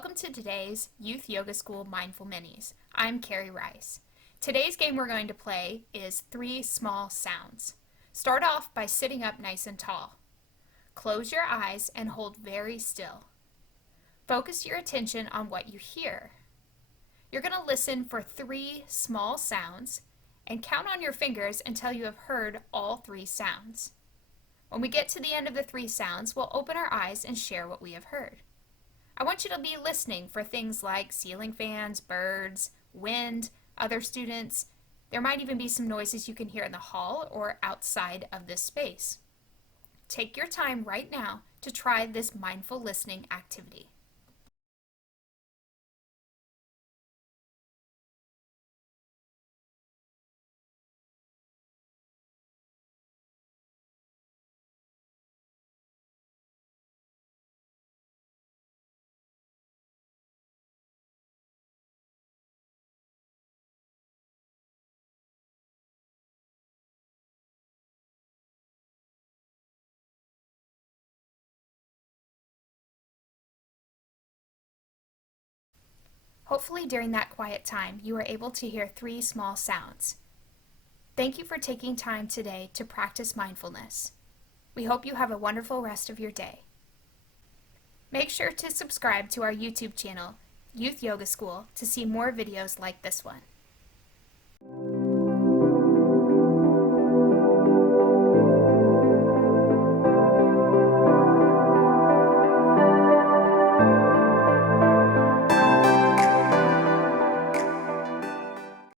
Welcome to today's Youth Yoga School Mindful Minis. I'm Carrie Rice. Today's game we're going to play is 3 small sounds. Start off by sitting up nice and tall. Close your eyes and hold very still. Focus your attention on what you hear. You're going to listen for 3 small sounds and count on your fingers until you have heard all 3 sounds. When we get to the end of the 3 sounds, we'll open our eyes and share what we have heard. I want you to be listening for things like ceiling fans, birds, wind, other students. There might even be some noises you can hear in the hall or outside of this space. Take your time right now to try this mindful listening activity. Hopefully during that quiet time, you were able to hear 3 small sounds. Thank you for taking time today to practice mindfulness. We hope you have a wonderful rest of your day. Make sure to subscribe to our YouTube channel, Youth Yoga School, to see more videos like this one.